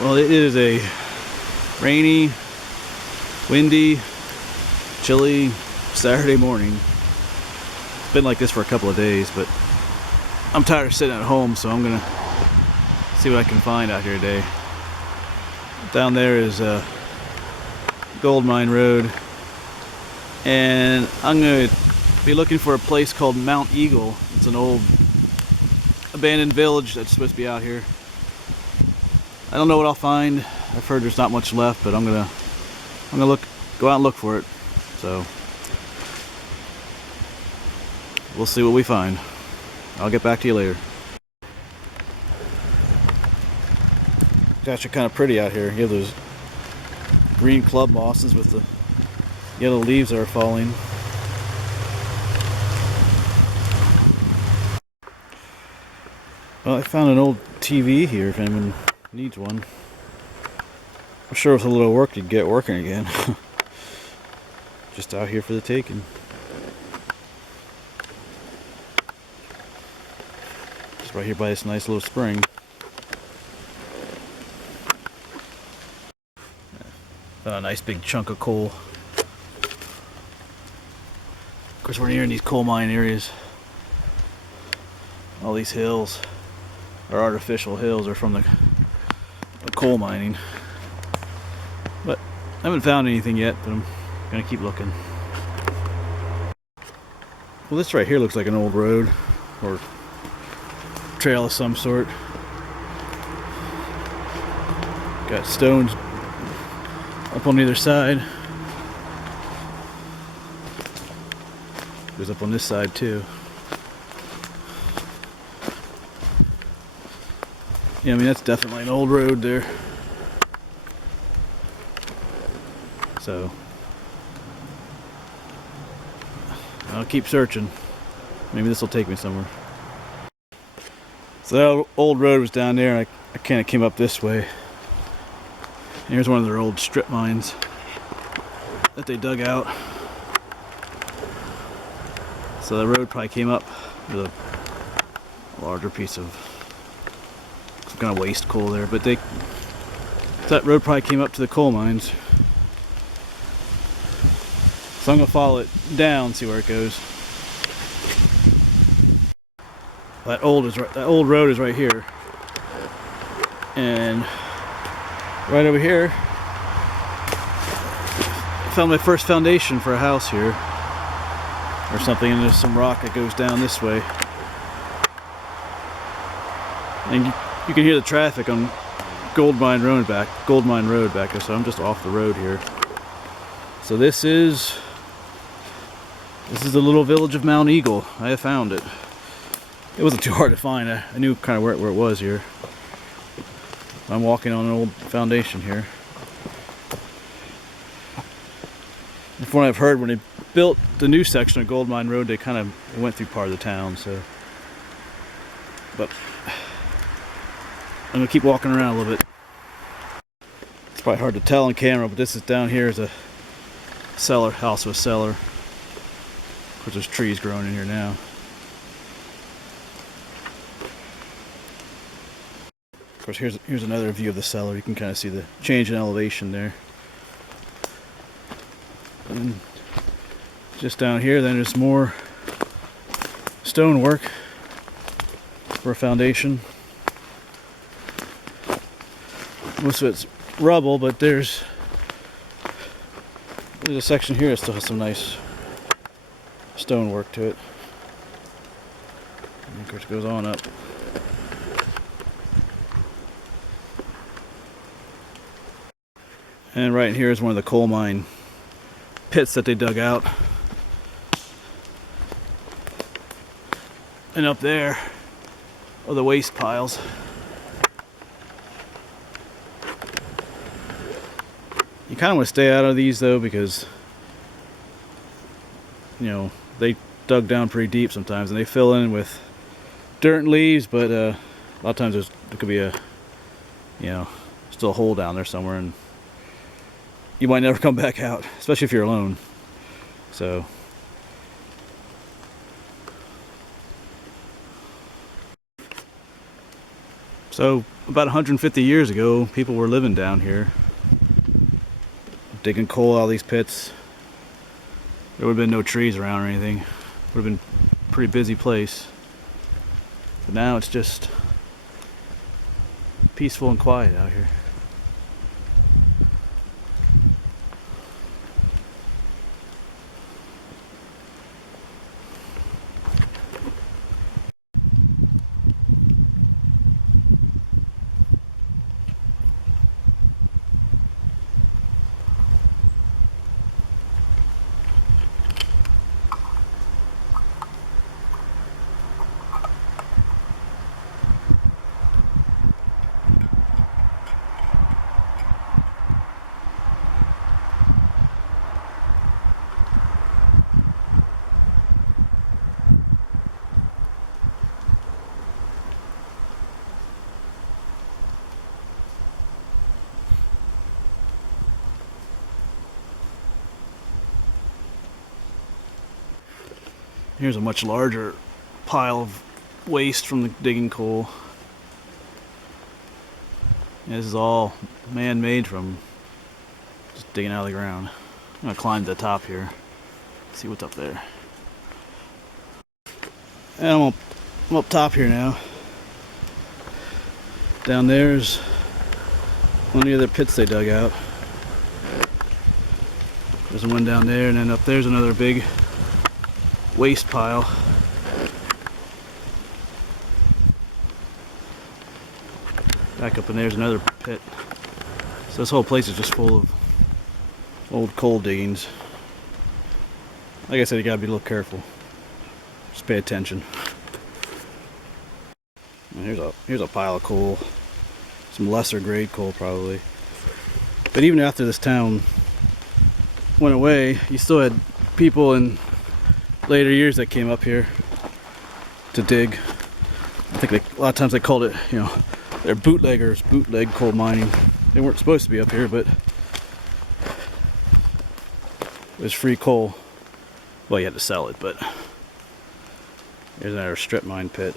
Well, it is a rainy, windy, chilly Saturday morning. It's been like this for a couple of days, but I'm tired of sitting at home, so I'm gonna see what I can find out here today. Down there is Gold Mine Road, and I'm gonna be looking for a place called Mount Eagle. It's an old abandoned village that's supposed to be out here. I don't know what I'll find. I've heard there's not much left, but I'm gonna go out and look for it. So we'll see what we find. I'll get back to you later. It's actually kind of pretty out here. You have those green club mosses with the yellow leaves that are falling. Well, I found an old TV here if anyone needs one. I'm sure with a little work you'd get working again. Just out here for the taking. Just right here by this nice little spring. Found a nice big chunk of coal. Of course, we're near in these coal mine areas. All these hills are artificial hills, are from the coal mining. But I haven't found anything yet, but I'm gonna keep looking. Well, this right here looks like an old road or trail of some sort. Got stones up on either side. Goes up on this side too. Yeah, I mean that's definitely an old road there. So I'll keep searching. Maybe this will take me somewhere. So that old road was down there, and I kind of came up this way. Here's one of their old strip mines that they dug out. So the road probably came up with a larger piece of some kind of waste coal there, but that road probably came up to the coal mines. So I'm gonna follow it down, see where it goes. That old road is right here, and right over here, I found my first foundation for a house here, or something, and there's some rock that goes down this way. And you can hear the traffic on Gold Mine Road back there, so I'm just off the road here. So this is the little village of Mount Eagle. I have found it. It wasn't too hard to find. I knew kind of where it was here. I'm walking on an old foundation here. From what I've heard, when they built the new section of Gold Mine Road, they kind of went through part of the town. So, but I'm gonna keep walking around a little bit. It's probably hard to tell on camera, but this is down here is a cellar, house with a cellar. Of course, there's trees growing in here now. Of course, here's another view of the cellar. You can kind of see the change in elevation there. And just down here, then there's more stonework for a foundation. Most of it's rubble, but there's a section here that still has some nice stonework to it. And of course, it goes on up. And right here is one of the coal mine pits that they dug out. And up there are the waste piles. You kind of want to stay out of these though, because you know they dug down pretty deep sometimes, and they fill in with dirt and leaves. But a lot of times there could be still a hole down there somewhere, and you might never come back out, especially if you're alone. So So about 150 years ago, people were living down here, digging coal out of these pits. There would have been no trees around or anything. Would have been a pretty busy place. But now it's just peaceful and quiet out here. Here's a much larger pile of waste from the digging coal. And this is all man-made from just digging out of the ground. I'm gonna climb to the top here, see what's up there. And I'm up top here now. Down there's one of the other pits they dug out. There's one down there, and then up there's another big waste pile. Back up in there's another pit. So this whole place is just full of old coal diggings. Like I said, you gotta be a little careful. Just pay attention. And here's a pile of coal. Some lesser grade coal probably. But even after this town went away, you still had people in later years that came up here to dig. I think a lot of times they called it, they're bootleggers, bootleg coal mining. They weren't supposed to be up here, but it was free coal. Well, you had to sell it, but there's another strip mine pit.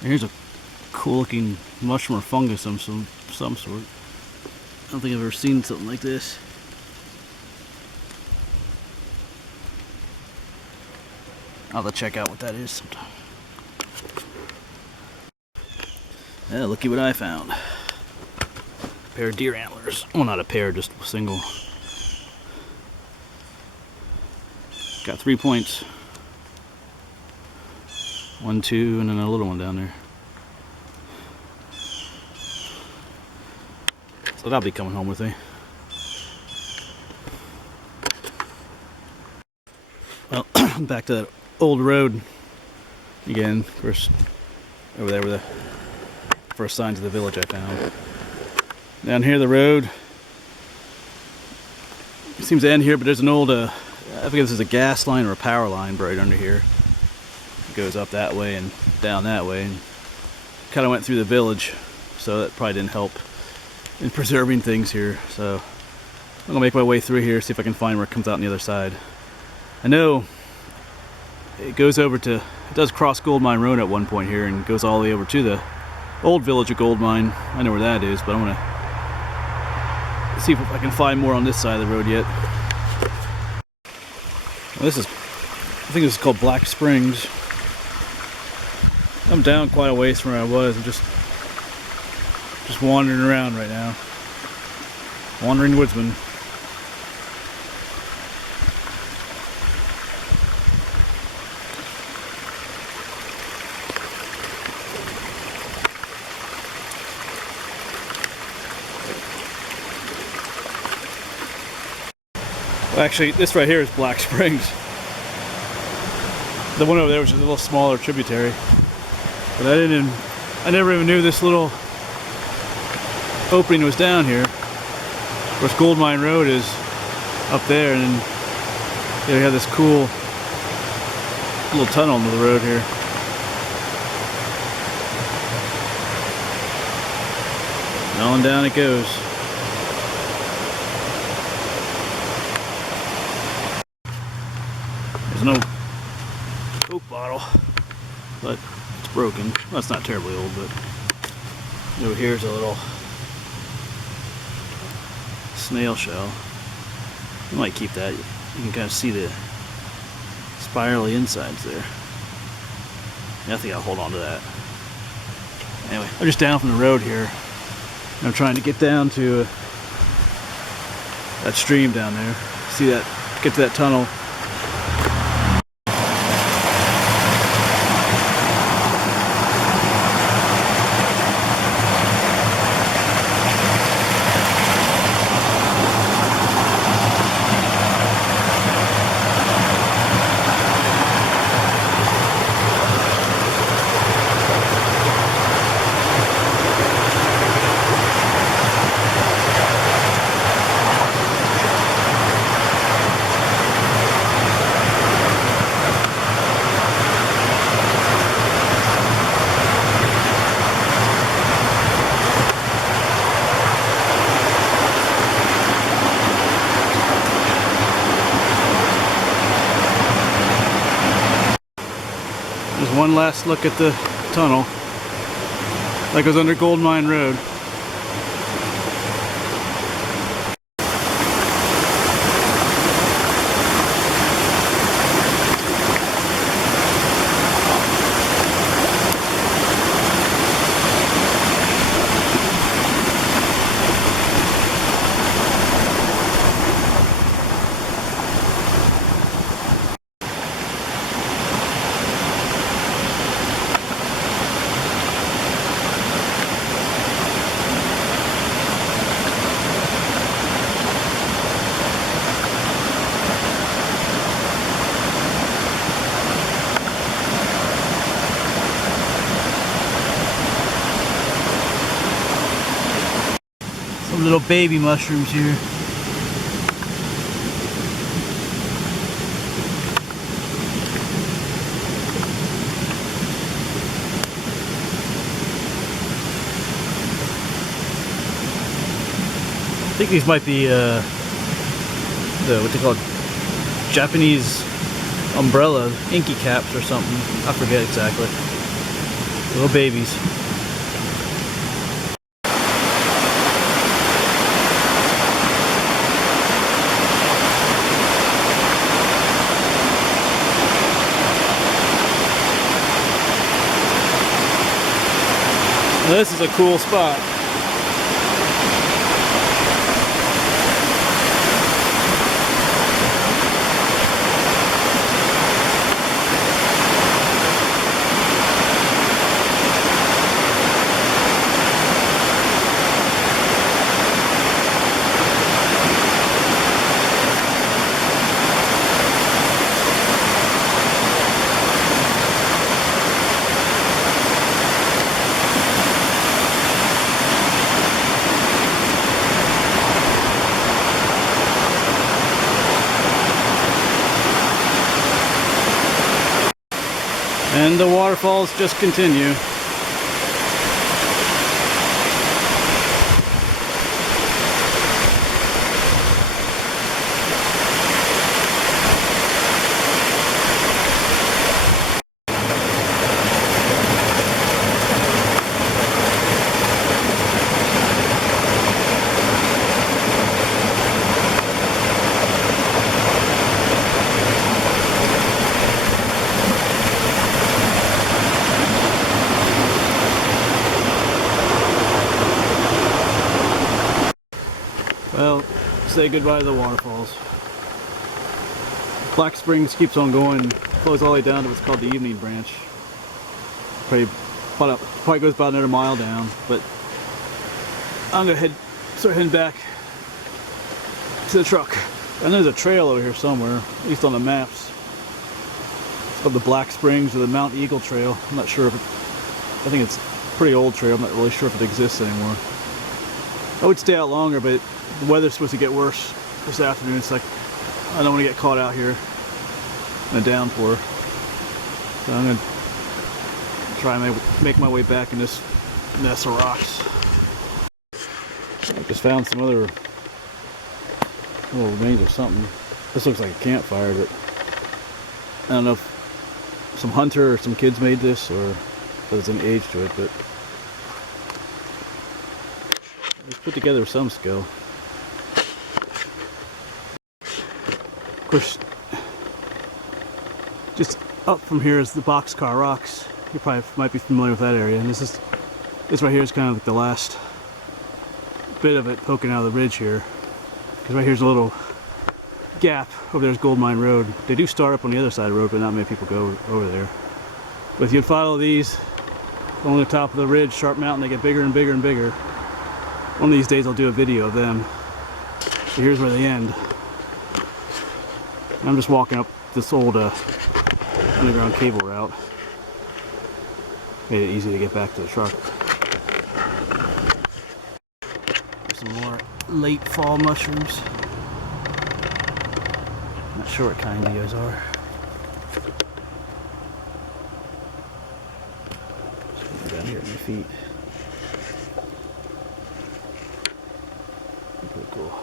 Here's a cool looking mushroom or fungus of some sort. I don't think I've ever seen something like this. I'll have to check out what that is sometime. Yeah, looky what I found. A pair of deer antlers. Well, not a pair, just a single. Got 3 points. 1, 2, and then a little one down there. So that'll be coming home with me. Well, back to that old road again. First, over there were the first signs of the village I found. Down here, the road seems to end here, but there's an old, I think this is a gas line or a power line right under here. It goes up that way and down that way, and kind of went through the village, so that probably didn't help in preserving things here. So I'm gonna make my way through here, see if I can find where it comes out on the other side. I know it goes over to, it does cross Gold Mine Road at one point here and goes all the way over to the old village of Gold Mine. I know where that is, but I want to see if I can find more on this side of the road yet. Well, this is, I think this is called Black Springs. I'm down quite a ways from where I was. I'm just wandering around right now. Wandering woodsman. Well, actually, this right here is Black Springs. The one over there was just a little smaller tributary. But I never even knew this little opening was down here. Of course, Gold Mine Road is up there, and then we have this cool little tunnel under the road here. And on down it goes. There's no Coke bottle, but it's broken. Well, it's not terribly old, but over here's a little snail shell. I might keep that. You can kind of see the spirally insides there. I think I'll hold on to that. Anyway, I'm just down from the road here. I'm trying to get down to that stream down there. See that? Get to that tunnel. Just one last look at the tunnel. That goes under Gold Mine Road. Some little baby mushrooms here. I think these might be the what they call Japanese umbrella inky caps or something. I forget exactly. Little babies. This is a cool spot. And the waterfalls just continue. Well, say goodbye to the waterfalls. Black Springs keeps on going, goes all the way down to what's called the Evening Branch. Probably goes about another mile down, but I'm gonna start heading back to the truck. And there's a trail over here somewhere, at least on the maps. It's called the Black Springs or the Mount Eagle Trail. I'm not sure if I think it's a pretty old trail. I'm not really sure if it exists anymore. I would stay out longer, but the weather's supposed to get worse this afternoon. It's like I don't want to get caught out here in a downpour. So I'm going to try and make my way back in this mess of rocks. I just found some other little remains or something. This looks like a campfire, but I don't know if some hunter or some kids made this, or if it's an age to it, but it's put together with some skill. Push. Just up from here is the Boxcar Rocks. You probably might be familiar with that area. And this right here is kind of like the last bit of it poking out of the ridge here. Right here's a little gap. Over there's Gold Mine Road. They do start up on the other side of the road, but not many people go over there. But if you follow these on the top of the ridge, Sharp Mountain, they get bigger and bigger and bigger. One of these days I'll do a video of them. So here's where they end. I'm just walking up this old underground cable route. Made it easy to get back to the truck. Some more late fall mushrooms. How short tiny you guys are. Feet. Cool.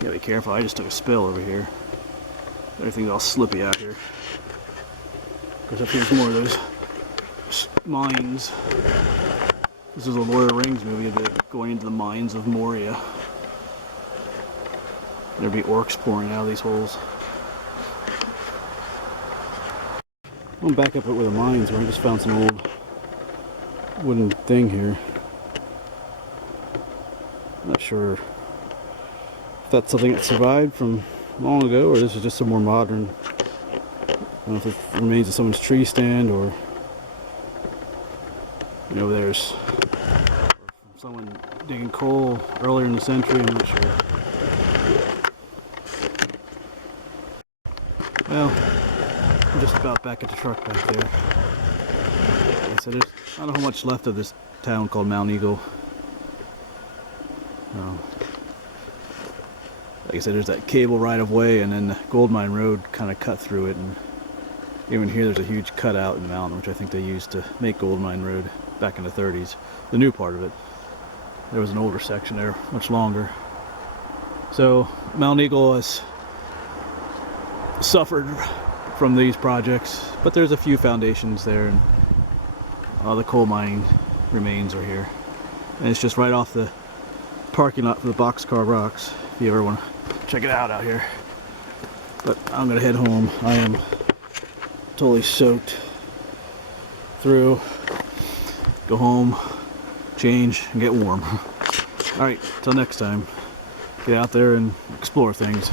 Gotta be careful, I just took a spill over here. Everything's all slippy out here. There's more of those mines. This is a Lord of the Rings movie. They're going into the mines of Moria. There'll be orcs pouring out of these holes. I'm gonna back up with the mines. I just found some old wooden thing here. Not sure if that's something that survived from long ago, or this is just some more modern. I don't know if it remains of someone's tree stand, or you know, there's someone digging coal earlier in the century. Well, I just got back at the truck right there. So I don't know how much left of this town called Mount Eagle. Like I said, there's that cable right of way, and then the Gold Mine Road kind of cut through it, and even here there's a huge cutout in the mountain, which I think they used to make Gold Mine Road back in the 30s. The new part of it. There was an older section there, much longer. So Mount Eagle has suffered from these projects, but there's a few foundations there, and all the coal mining remains are here. And it's just right off the parking lot for the Boxcar Rocks, if you ever want to check it out here. But I'm gonna head home. I am totally soaked through. Go home, change, and get warm. Alright, till next time. Get out there and explore things.